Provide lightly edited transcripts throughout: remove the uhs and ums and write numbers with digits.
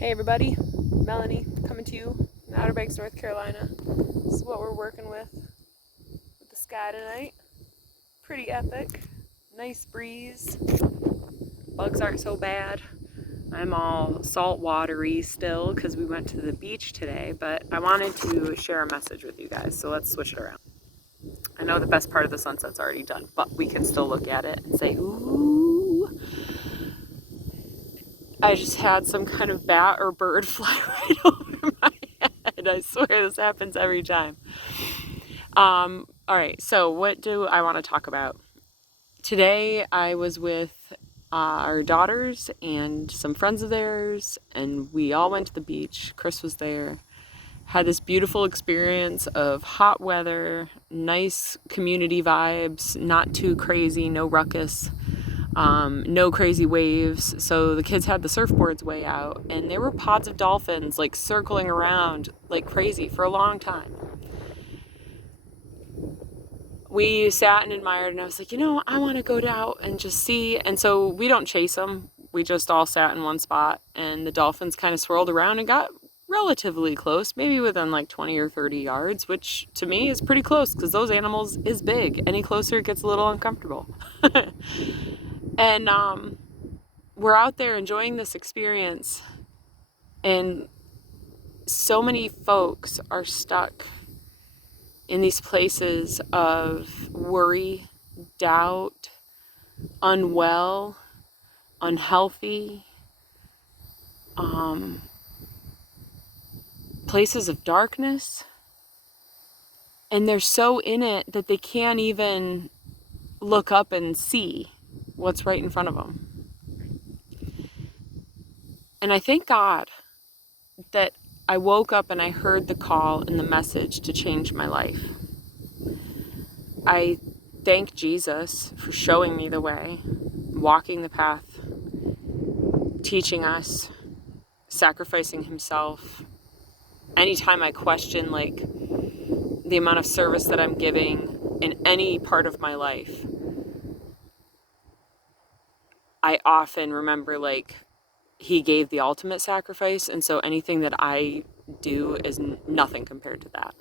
Hey everybody, Melanie coming to you from Outer Banks, North Carolina. This is what we're working with the sky tonight. Pretty epic. Nice breeze. Bugs aren't so bad. I'm all salt watery still because we went to the beach today, but I wanted to share a message with you guys, so let's switch it around. I know the best part of the sunset's already done, but we can still look at it and say, ooh. I just had some kind of bat or bird fly right over my head. I swear this happens every time. All right, so what do I want to talk about? Today I was with our daughters and some friends of theirs, and we all went to the beach. Chris was there. Had this beautiful experience of hot weather, nice community vibes, not too crazy, no ruckus. No crazy waves. So the kids had the surfboards way out, and there were pods of dolphins like circling around like crazy for a long time. We sat and admired, and I was like, I want to go out and just see. And so we don't chase them. We just all sat in one spot, and the dolphins kind of swirled around and got relatively close, maybe within like 20 or 30 yards, which to me is pretty close because those animals is big. Any closer, it gets a little uncomfortable. And we're out there enjoying this experience, and so many folks are stuck in these places of worry, doubt, unwell, unhealthy, places of darkness, and they're so in it that they can't even look up and see what's right in front of them. And I thank God that I woke up and I heard the call and the message to change my life. I thank Jesus for showing me the way, walking the path, teaching us, sacrificing himself. Anytime I question like the amount of service that I'm giving in any part of my life, I often remember like he gave the ultimate sacrifice, and so anything that I do is nothing compared to that.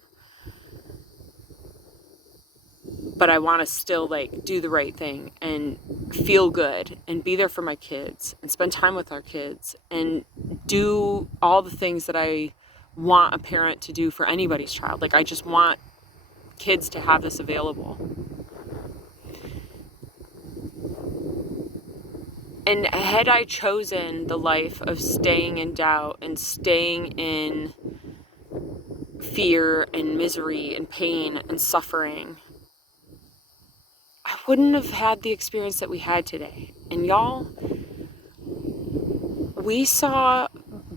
But I want to still like do the right thing and feel good and be there for my kids and spend time with our kids and do all the things that I want a parent to do for anybody's child. Like I just want kids to have this available. And had I chosen the life of staying in doubt and staying in fear and misery and pain and suffering, I wouldn't have had the experience that we had today. And y'all, we saw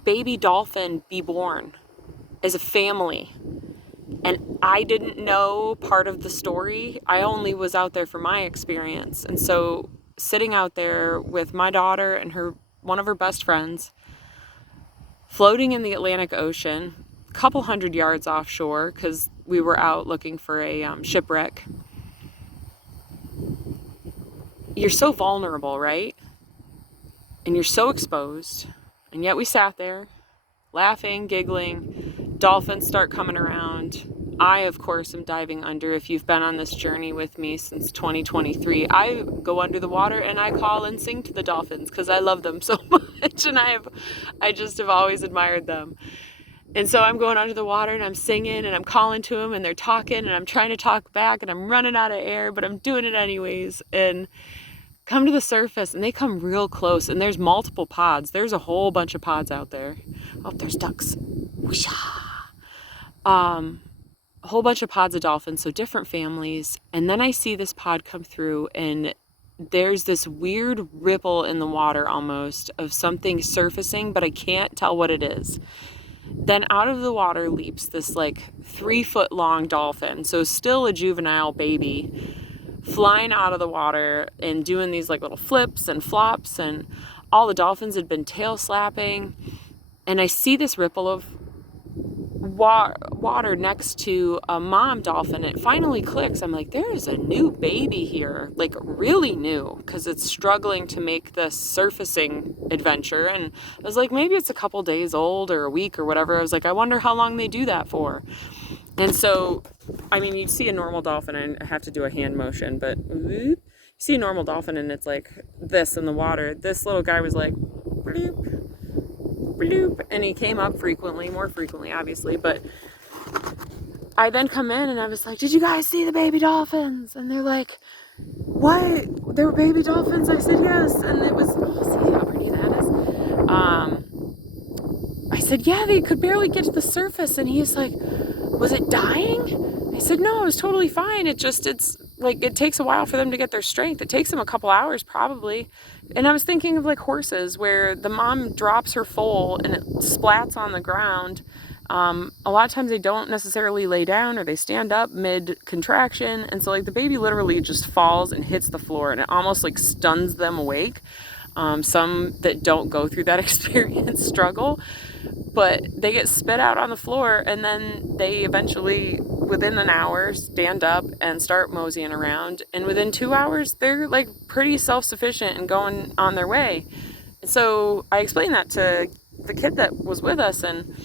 baby dolphin be born as a family. And I didn't know part of the story. I only was out there for my experience. And so sitting out there with my daughter and one of her best friends, floating in the Atlantic Ocean, a couple hundred yards offshore because we were out looking for a shipwreck. You're so vulnerable, right? And you're so exposed. And yet we sat there, laughing, giggling. Dolphins start coming around. I, of course, am diving under. If you've been on this journey with me since 2023, I go under the water and I call and sing to the dolphins because I love them so much, and I just have always admired them. And so I'm going under the water and I'm singing and I'm calling to them and they're talking and I'm trying to talk back and I'm running out of air, but I'm doing it anyways. And come to the surface and they come real close and there's multiple pods. There's a whole bunch of pods out there. Oh, there's ducks. A whole bunch of pods of dolphins, so different families. And then I see this pod come through and there's this weird ripple in the water almost of something surfacing, but I can't tell what it is. Then out of the water leaps this like 3-foot long dolphin, so still a juvenile baby, flying out of the water and doing these like little flips and flops, and all the dolphins had been tail slapping. And I see this ripple of water next to a mom dolphin. It finally clicks. I'm like, there is a new baby here, like really new, because it's struggling to make the surfacing adventure. And I was like, maybe it's a couple days old or a week or whatever. I was like, I wonder how long they do that for. And so, I mean, you'd see a normal dolphin, and I have to do a hand motion, but you see a normal dolphin and it's like this in the water. This little guy was like, bloop, bloop, and he came up frequently, more frequently, obviously, but I then come in and I was like, did you guys see the baby dolphins? And they're like, what? There were baby dolphins? I said, yes. And it was, oh, see how pretty that is? I said, yeah, they could barely get to the surface. And he's like, was it dying? I said, no, it was totally fine. It's like, it takes a while for them to get their strength. It takes them a couple hours probably. And I was thinking of like horses, where the mom drops her foal and it splats on the ground. A lot of times they don't necessarily lay down, or they stand up mid-contraction. And so like the baby literally just falls and hits the floor, and it almost like stuns them awake. Some that don't go through that experience struggle, but they get spit out on the floor, and then they eventually, within an hour, stand up and start moseying around. And within 2 hours, they're like pretty self-sufficient and going on their way. So I explained that to the kid that was with us, and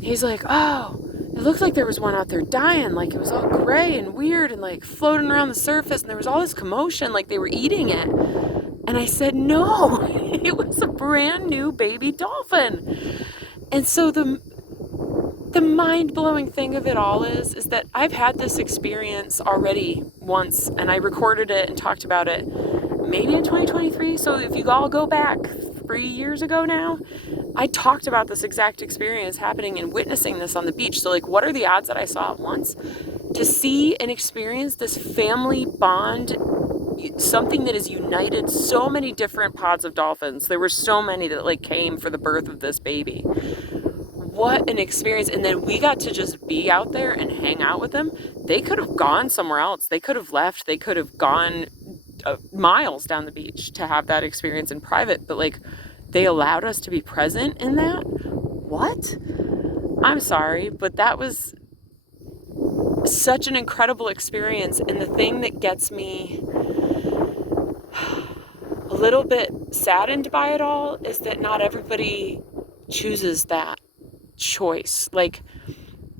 he's like, oh, it looked like there was one out there dying. Like it was all gray and weird and like floating around the surface, and there was all this commotion, like they were eating it. And I said, no, it was a brand new baby dolphin. And so the mind-blowing thing of it all is that I've had this experience already once, and I recorded it and talked about it maybe in 2023. So if you all go back 3 years ago now, I talked about this exact experience happening and witnessing this on the beach. So like, what are the odds that I saw it once? To see and experience this family bond, something that has united so many different pods of dolphins. There were so many that like came for the birth of this baby. What an experience. And then we got to just be out there and hang out with them. They could have gone somewhere else. They could have left. They could have gone miles down the beach to have that experience in private. But like, they allowed us to be present in that. What? I'm sorry, but that was such an incredible experience. And the thing that gets me a little bit saddened by it all is that not everybody chooses that choice. Like,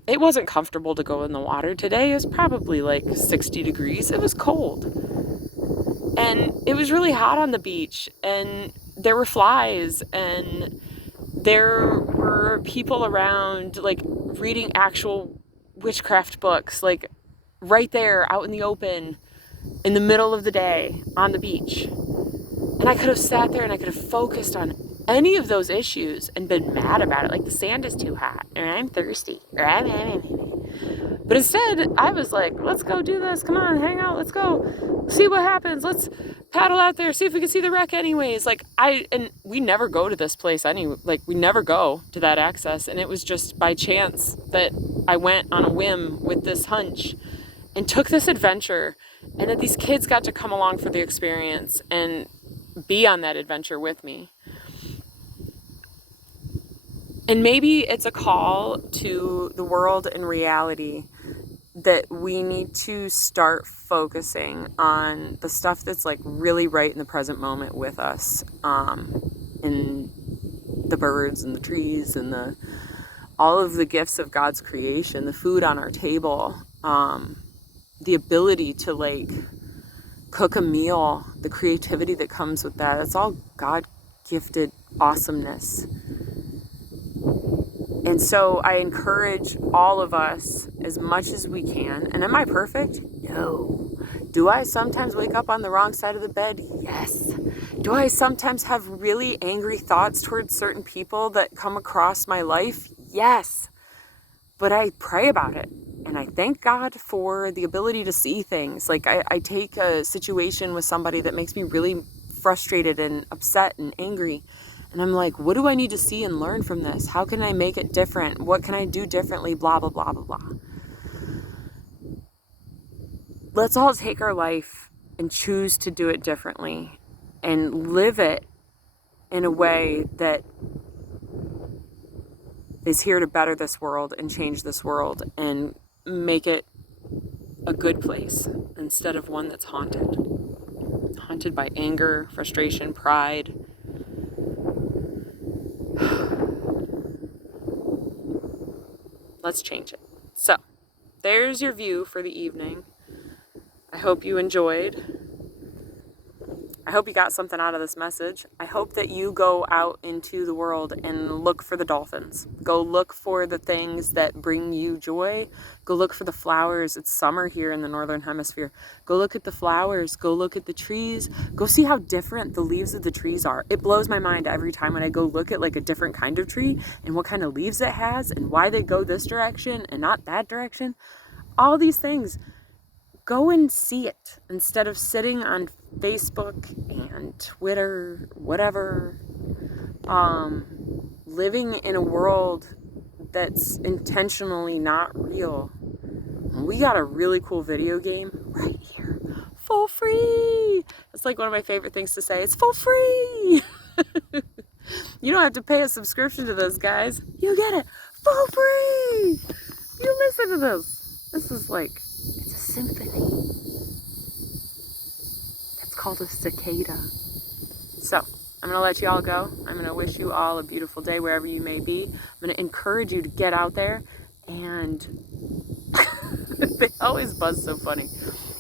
it wasn't comfortable to go in the water today. It was probably like 60 degrees. It was cold. And it was really hot on the beach, and there were flies, and there were people around like reading actual witchcraft books, like right there out in the open in the middle of the day on the beach. And I could have sat there and I could have focused on any of those issues and been mad about it. Like, the sand is too hot, or I'm thirsty, or but instead I was like, let's go do this. Come on, hang out. Let's go see what happens. Let's paddle out there, see if we can see the wreck anyways. Like, and we never go to this place we never go to that access. And it was just by chance that I went on a whim with this hunch and took this adventure, and that these kids got to come along for the experience and be on that adventure with me. And maybe it's a call to the world and reality that we need to start focusing on the stuff that's like really right in the present moment with us, and the birds and the trees and all of the gifts of God's creation, the food on our table, the ability to like cook a meal, the creativity that comes with that. It's all God gifted awesomeness. And so I encourage all of us as much as we can. And am I perfect? No. Do I sometimes wake up on the wrong side of the bed? Yes. Do I sometimes have really angry thoughts towards certain people that come across my life? Yes. But I pray about it. And I thank God for the ability to see things. Like, I take a situation with somebody that makes me really frustrated and upset and angry. And I'm like, what do I need to see and learn from this? How can I make it different? What can I do differently? Blah, blah, blah, blah, blah. Let's all take our life and choose to do it differently and live it in a way that is here to better this world and change this world and make it a good place instead of one that's haunted. Haunted by anger, frustration, pride. Let's change it. So, there's your view for the evening. I hope you enjoyed. I hope you got something out of this message. I hope that you go out into the world and look for the dolphins. Go look for the things that bring you joy. Go look for the flowers. It's summer here in the Northern Hemisphere. Go look at the flowers. Go look at the trees. Go see how different the leaves of the trees are. It blows my mind every time when I go look at like a different kind of tree and what kind of leaves it has and why they go this direction and not that direction. All these things. Go and see it instead of sitting on Facebook and Twitter, whatever, living in a world that's intentionally not real. We got a really cool video game right here for free. That's like one of my favorite things to say. It's for free. You don't have to pay a subscription to this, guys. You get it for free. You listen to this. This is like, it's a symphony. It's called a cicada. So, I'm going to let you all go. I'm going to wish you all a beautiful day wherever you may be. I'm going to encourage you to get out there and they always buzz so funny.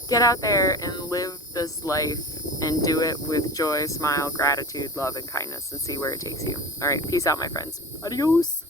Get out there and live this life and do it with joy, smile, gratitude, love, and kindness and see where it takes you. All right, peace out, my friends. Adios.